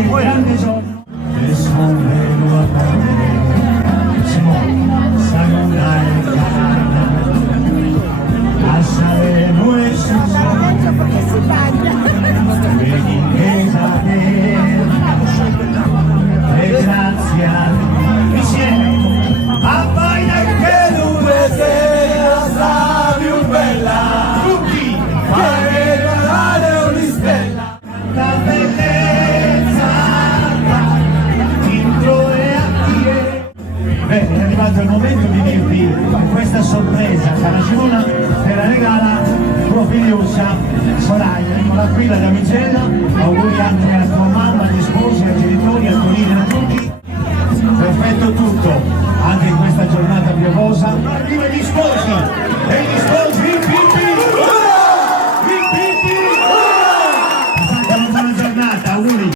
il grande giorno. Beh, è arrivato il momento di dirvi questa sorpresa che la Simona te la regala tua figliuccia Soraya. Eccola qui la damigella, auguri anche a tua mamma, agli sposi, ai genitori, a Torino e a tutti. Perfetto tutto, anche in questa giornata piovosa. Arriva gli sposi!